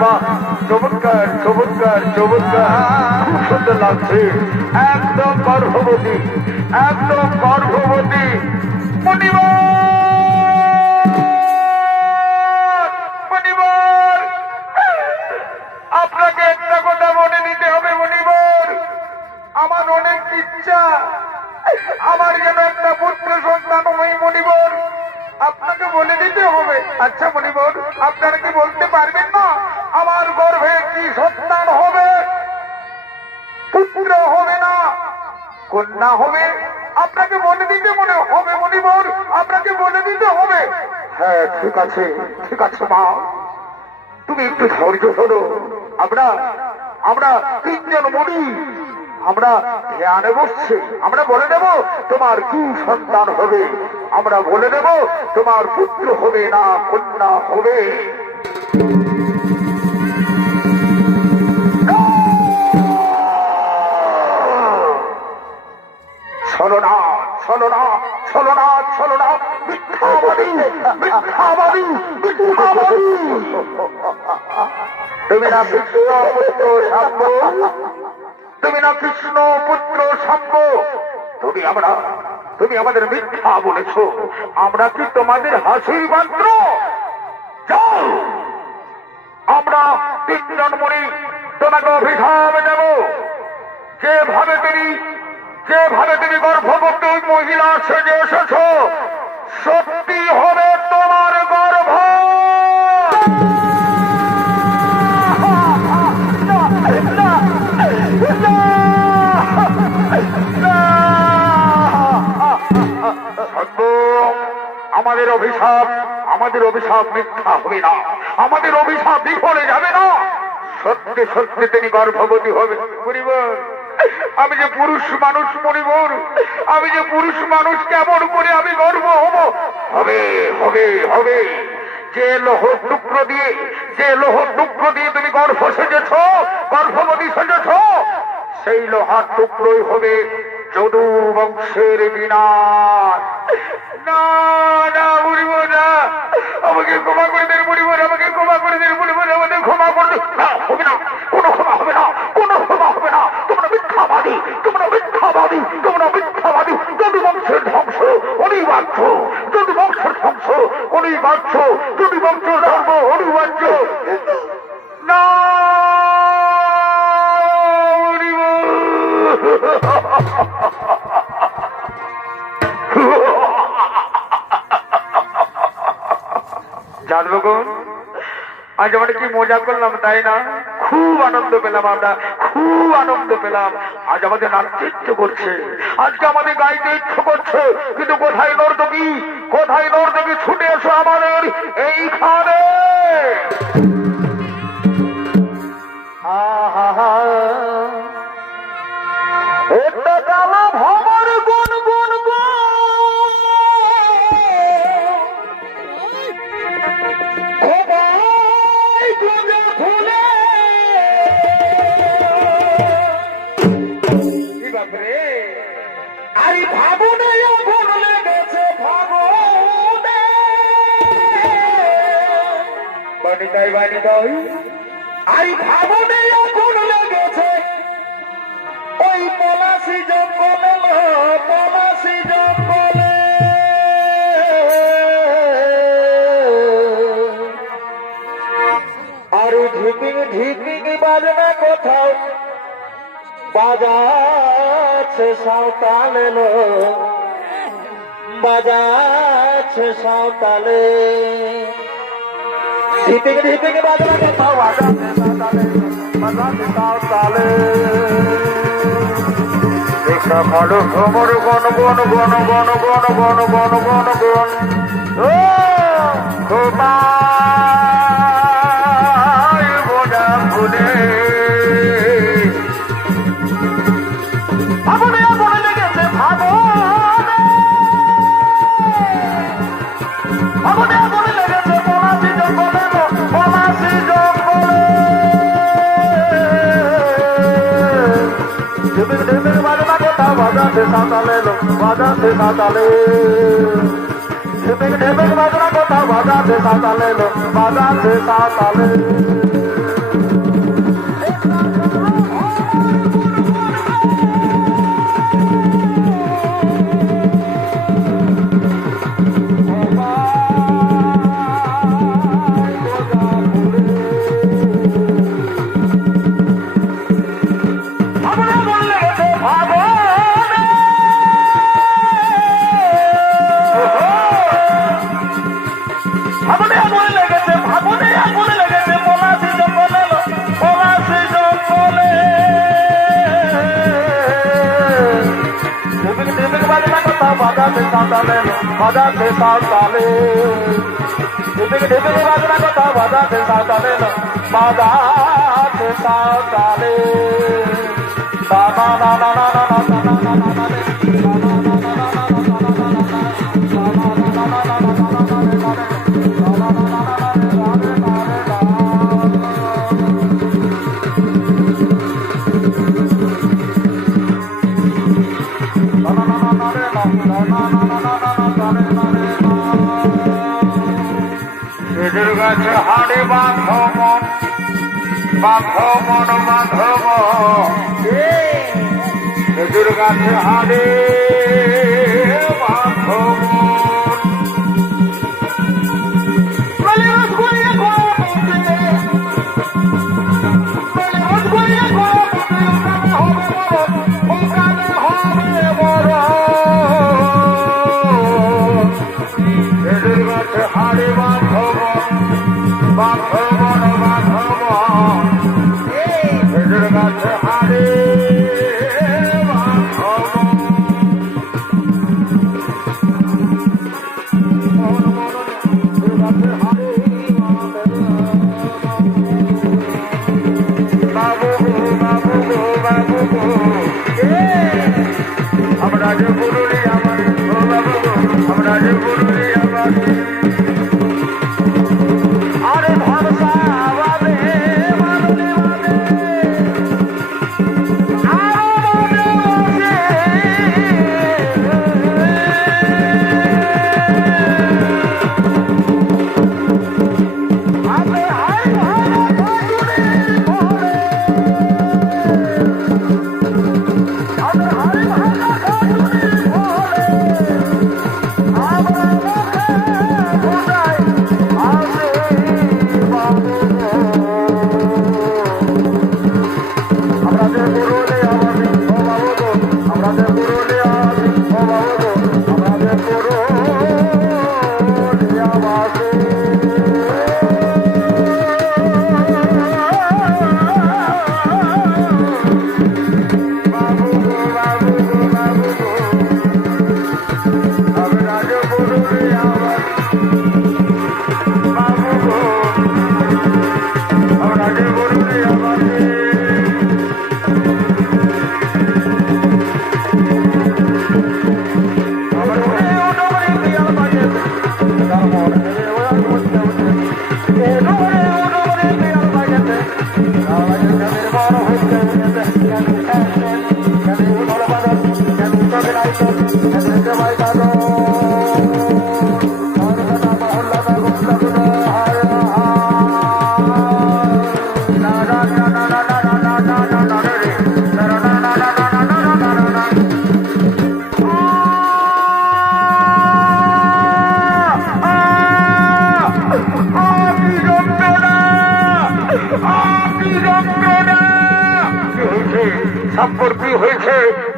বাহ, চমৎকার চমৎকার চমৎকার, খুব সুন্দর লাগছে। একদম গর্ভবতী, একদম গর্ভবতী। আপনাকে একটা কথা মনে নিতে হবে মণিবর, আমার অনেক ইচ্ছা আমার যেন একটা পুত্র সন্তান হয় মণিবর, আপনাকে বলে দিতে হবে। আচ্ছা মণিবর, আপনারা কি বলতে পারবেন না আমার গর্ভে কি সন্তান হবে? পুত্র হবে না কন্যা হবে? আপনাকে বলে দিতে মনে হবে মণিবর, আপনাকে বলে দিতে হবে। হ্যাঁ ঠিক আছে, ঠিক আছে মা, তুমি একটু ধৈর্য ধরো। আমরা তিনজন মুনি, আমরা ধ্যানে বসছি, আমরা বলে দেব তোমার কি সন্তান হবে, আমরা বলে দেব তোমার পুত্র হবে না কন্যা হবে। ছলনা ছলনা ছলনা ছলনা, মিথ্যাবাদী মিথ্যাবাদী মিথ্যাবাদী। তুমি না কৃষ্ণ পুত্র শাম্ব, তুমি না কৃষ্ণ পুত্র শাম্ব, তুমি আমাদের মিথ্যা বলেছ। আমরা কি তোমাদের হাসির পাত্র? যাও, আমরা তিনজন মুনি তোমাকে অভিশাপ দেব। যেভাবে তুমি গর্ভবতী মহিলা সেজে এসেছ, সত্যি হবে তোমার গর্ভ। আমাদের অভিশাপ মিথ্যা হবে না, আমাদের অভিশাপ বিফলে যাবে না। সত্যি সত্যি তিনি গর্ভবতী হবে। পরিবার, আমি যে পুরুষ মানুষ মণিবর, আমি যে পুরুষ মানুষ, কেমন করে আমি গর্ব হব? হবে হবে হবে। যে লোহর টুকরো দিয়ে তুমি গর্ভ সেজেছ, গর্ভবতী সেজেছ, সেই লোহার টুকরোই হবে যদু বংশের বিনাশ। না না মরিবর না, আমাকে ক্ষমা করে দেন মরিবর, আমাকে ক্ষমা করে দেন মরিবর, আমাদের ক্ষমা করে দেন। হবে না, কোনো ক্ষমা হবে না, কোনো ক্ষমা হবে না। তোমরা মিথ্যাবাদী, তোমরা মিথ্যাবাদী, তোমরা মিথ্যাবাদী। যদু বংশের ধ্বংস অনিবার্য, যদু বংশের ধ্বংস অনিবার্য, যদু বংশের ধর্ম অনিবার্য। না জানবগুন, আজ আমরা কি মজা করলাম তাই না? খুব আনন্দ পেলাম, আমরা খুব আনন্দ পেলাম। আজ আমাদের নাচতে ইচ্ছে করছে, আজকে আমাদের গাইতে ইচ্ছে করছে, কিন্তু কোথায় নর্তকী, কোথায় নর্তকী? ছুটে এসো আমাদের এইখানে। একটা কালো ভবর গুন গুন আরে ভাবনে আগুন লেগেছে ভাবনে বাড়িটাই বাড়িটাই আরে ভাবনে আগুন লেগেছে ওই পলাশি জঙ্গলে পলাশি জঙ্গলে আর ঢিপিং ঢিপিং বাজনা কোথাও বাজাচ্ছে সাঁওতালে বাজাচ্ছে সাঁওতালে ঢিপিং ঢিপিং বাজনা কোথাও বাজাচ্ছে সাঁওতালে বাজাচ্ছে সাঁওতালে একটা ভালো খবর গণ গণ গণ গণ গণ গণ গণ গণ গণ ও খোপায় বোঝা ফুলে আগুনে আগুনে লেগেছে ভাবনে আগুনে আগুনে লেগেছে পলাশি জঙ্গলে পলাশি জঙ্গলে ঢিপিং ঢিপিং বাজনা কোথাও বাজাচ্ছে সাঁওতালে বাজাচ্ছে সাঁওতালে ঢিপিং ঢিপিং বাজনা কোথাও বাজাচ্ছে সাঁওতালে বাজাচ্ছে সাঁওতালে বাজাতে সাঁওতালে বাজাতে সাঁওতালে ঢিপিং ঢিপিং বাজনা কোথাও বাজাতে সাঁওতালে বাজাতে সাঁওতালে না না না না না না না না না না না খেজুর গাছে হাড়ে বাঁধো মন বাঁধো মন বাঁধো মন খেজুর গাছে হাড়ে বাঁধো খেজুর গাছে হাড়ে বাঁধো বাঁধবন বাঁধবন খেজুর গাছে হাড়ে বাবু বাবু বাবু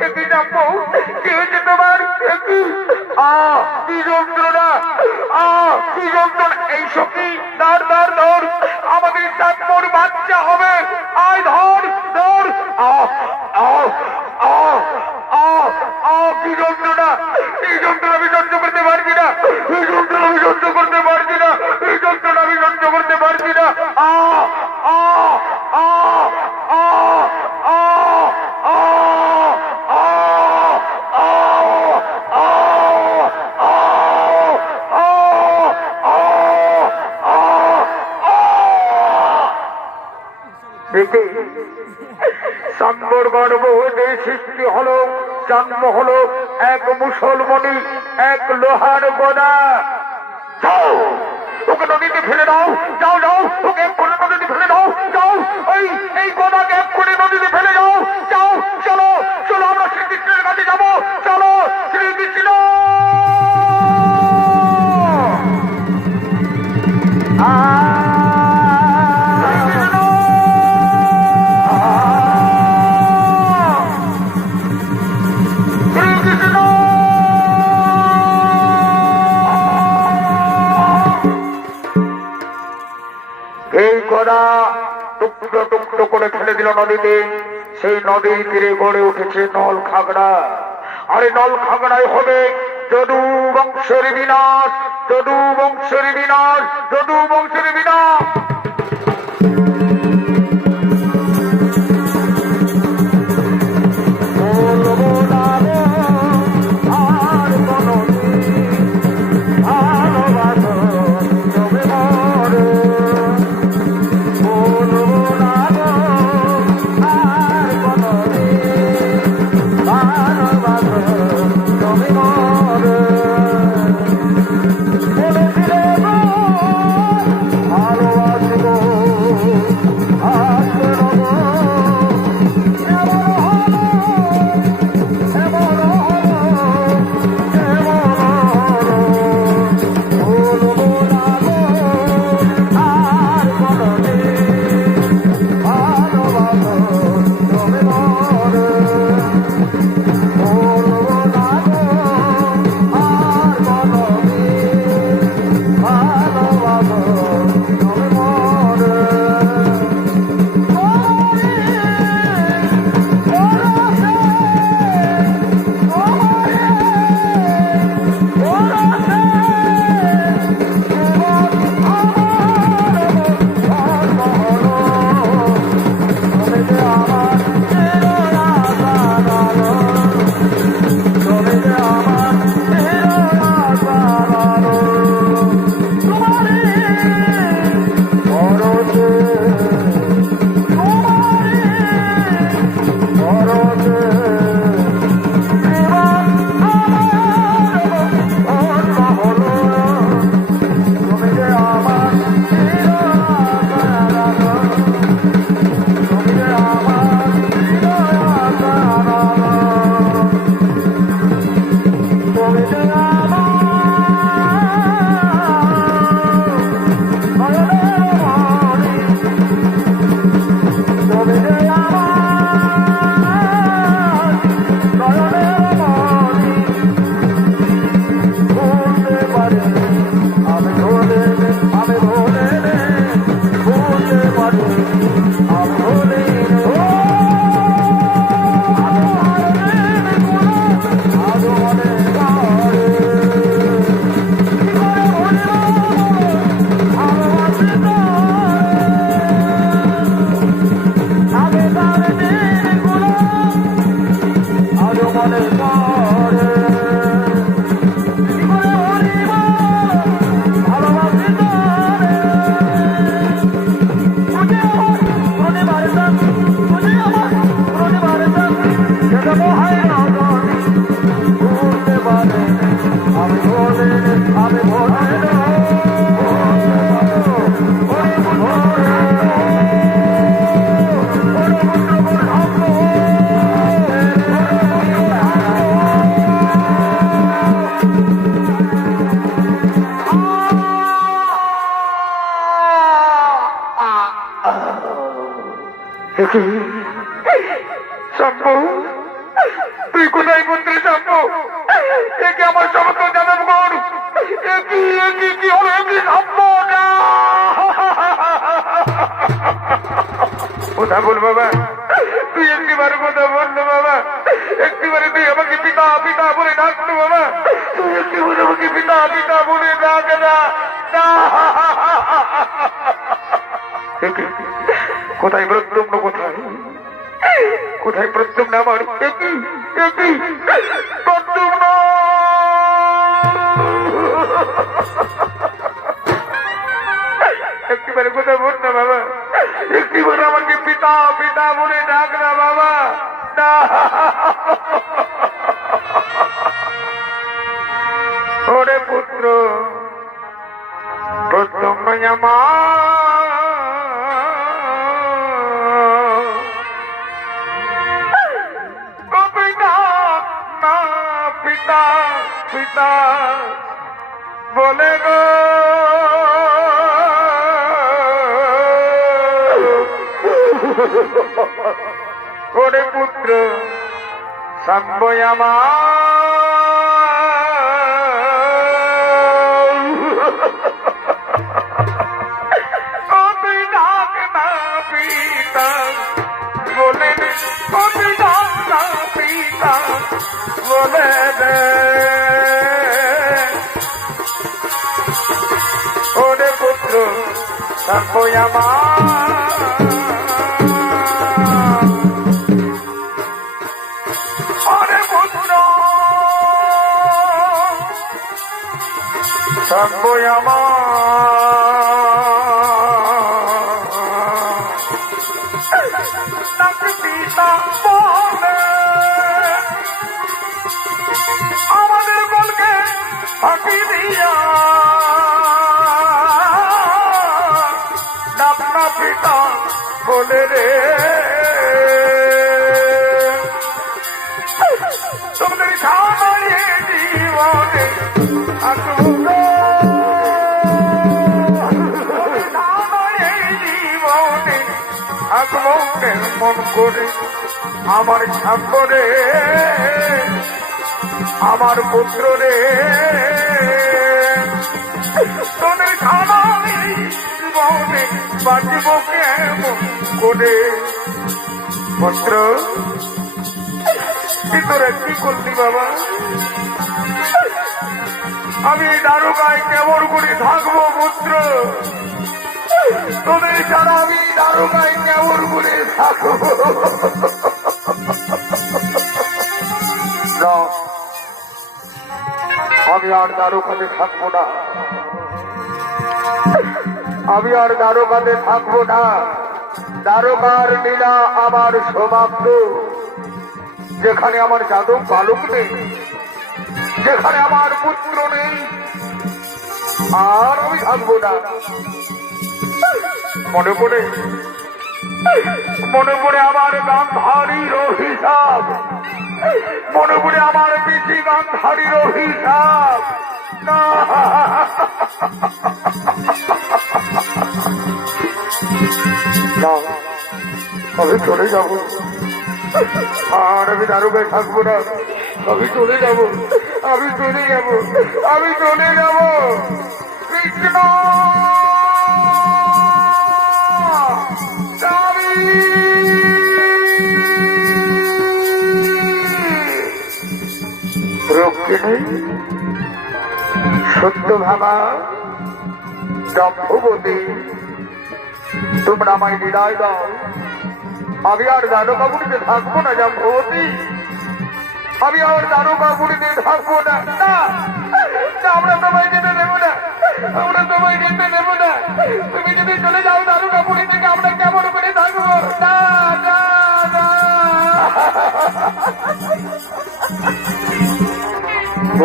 একই জাম্বু কি হয়েছে তোমার? একই কি যন্ত্রণা, কি যন্ত্রণা! এই সখী ধর ধর ধর, আমাদের জাম্বুর বাচ্চা হবে। আয় ধর ধর। কি যন্ত্রণা! এই যন্ত্রণা আমি সহ্য করতে পারছি না, এই যন্ত্রণা আমি সহ্য করতে পারছি না, এই যন্ত্রণা আমি সহ্য করতে পারছি না। সাম্বর গর্ভ হতে সৃষ্টি হলো, জন্ম হলো এক মুসলমানি, এক লোহার গদা। যাও ওকে নদীতে ফেলে দাও, যাও যাও ওকে এক্ষুনি নদীতে ফেলে দাও, যাও এই গদাকে এক্ষুনি নদীতে ফেলে দাও, যাও। চলো চলো আমরা শ্রীকৃষ্ণের কাছে যাবো, চলো শ্রীকৃষ্ণ। এই গদা টুকরো টুকরো করে ফেলে দিল নদীতে। সেই নদীর তীরে গড়ে উঠেছে নল খাগড়া। আরে নল খাগড়াই হবে যদু বংশের বিনাশ, যদু বংশের বিনাশ, যদু বংশের বিনাশ। তুই কোথায় পুত্র শাম্ব? একে আমার সমস্ত জানাব কর। কি হলো? একই শাম্ব না কথা বল বাবা, তুই একটিবার কথা বললো বাবা, একটিবারে তুই আমাকে পিতা পিতা বলে ডাকলো বাবা, তুই একটিবার আমাকে পিতা পিতা বলে ডাক না। কোথায় প্রদ্যুম্ন? কোথায় কোথায় প্রদ্যুম্ন আমার? প্রদ্যুম্ন একটিবারে কথা বল না বাবা, একটিবার আমাকে পিতা পিতা বলে ডাক না বাবা। ওরে পুত্র প্রদ্যুম্ন পিতা পিতা বলে গো ওরে পুত্র শাম্ব তুই ডাক না পিতা বলে, তুই ডাক না পিতা বলে দে। ওরে পুত্র শাম্ব শাম্ব পিতা বলে আমাদের বলকে ফাঁকি দিয়া ডাকনা পিতা বলে রে। তোমাদের খাওয়ায় জীবনে মন করে আমার শাম্ব রে, আমার পুত্র রে, তোদের খাওয়াই জীবনে বাঁচিব কেমন করে। পুত্র তুই তোরা কি করলি বাবা? আমি দারোগায় কেমন করে থাকবো পুত্র? তোদের ছাড়া আমি দারোগায় কেমন করে থাকবো? আমি আর দারোগাতে থাকবো না, আমি আর দারোগাতে থাকবো না। দারোগার লীলা আমার সমাপ্ত। যেখানে আমার যাদব বালক নেই, যেখানে আমার পুত্র নেই, আর আমি থাকবো না। মনে পড়ে আমার গান্ধারীর অভিশাপ, মনে পড়ে আমার পিঠি গান্ধারীর অভিশাপ। আমি চলে যাব, আর আমি দারোগায় থাকবো না। আমি চলে যাব, আমি চলে যাব, আমি চলে যাব। কৃষ্ণ রক্ষিণী সত্য ভাবা দম্ভবতী, তোমরা আমায় বিদায় দাও। আমি আর দারোগাবুড়িতে থাকবো না দম্ভবতী, আমি আর দারোগাবুড়িতে থাকবো না। আমরা সবাই যেতে দেবো না, আমরা সবাই যেতে দেবো না। তুমি যদি চলে যাও দারোগাবুড়ি থেকে আমরা কেমন করে থাকবো? না না না।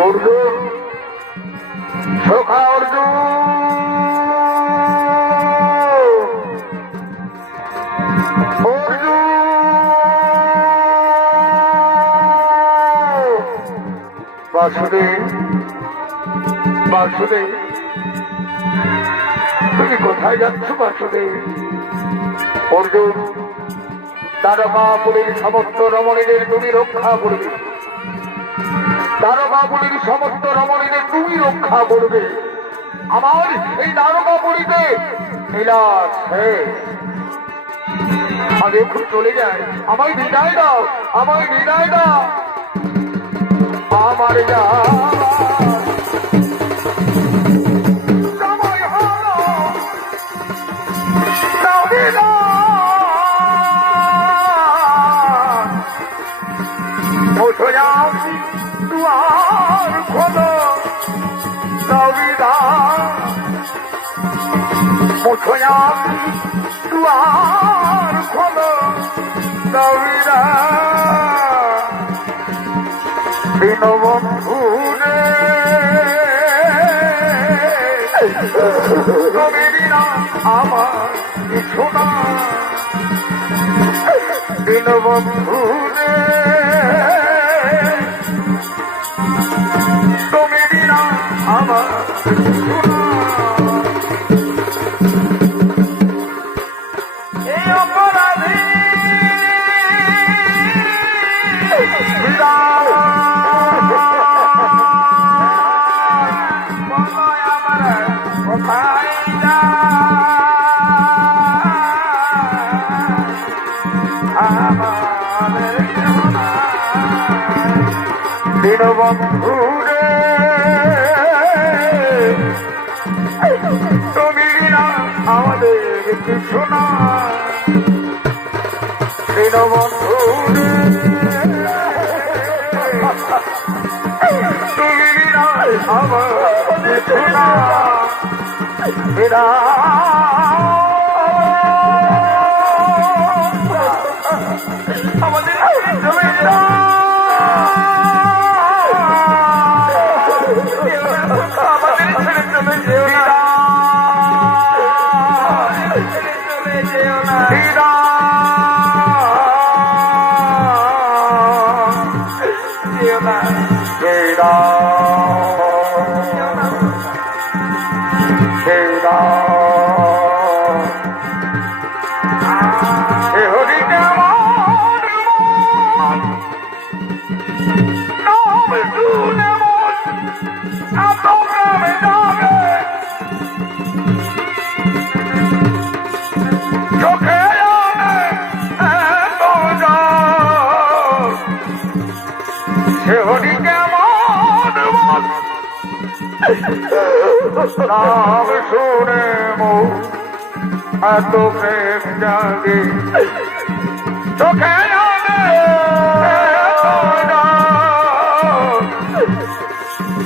অর্জুন, সখা অর্জুন, অর্জুন, বাসুদেব, বাসুদেব, তুমি কোথায় যাচ্ছ বাসুদেব? অর্জুন, দারোগাপুরীর সমস্ত রমণীদের তুমি রক্ষা করবে, দারোগাপুরীর সমস্ত রমণীদের তুমি রক্ষা করবে। আমার এই দারোগাপুরীতে নীলাস আমি এখন চলে যাই। আমায় বিদায় দাও, আমায় বিদায় দাও। আমার যা সময় হলো, দাও বিদায়। ওঠো যাও, দুয়ার খোলো, দাও বিদায়। ওঠো যাও, দুয়ার খোলো, দাও বিদায়। দীনবন্ধু রে তুমি বিনা আমার কিছু না। দীনবন্ধু রে তুমি বিনা আমার কিছু না। এই অপরাধী দীনবন্ধু রে তুমি বিনা আমাদের কিছু না। দীনবন্ধু রে তুমি বিনা আমার কিছু না। আমাদের চলে যা। আমাদের ছেড়ে চলে যেও না, চলে যেও না। যেও না, নাম শুনে মৌ এত প্রেম জাগে চোখে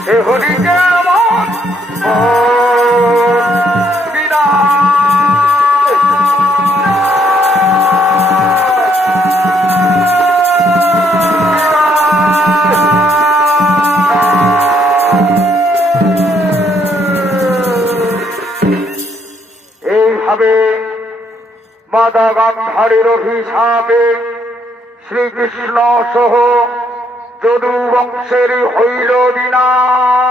সে হরিকে আমার বিনা। এইভাবে মাদা গান্ধারের অভিশাপে শ্রীকৃষ্ণ সহ যদু বংশের হইল বিনাশ।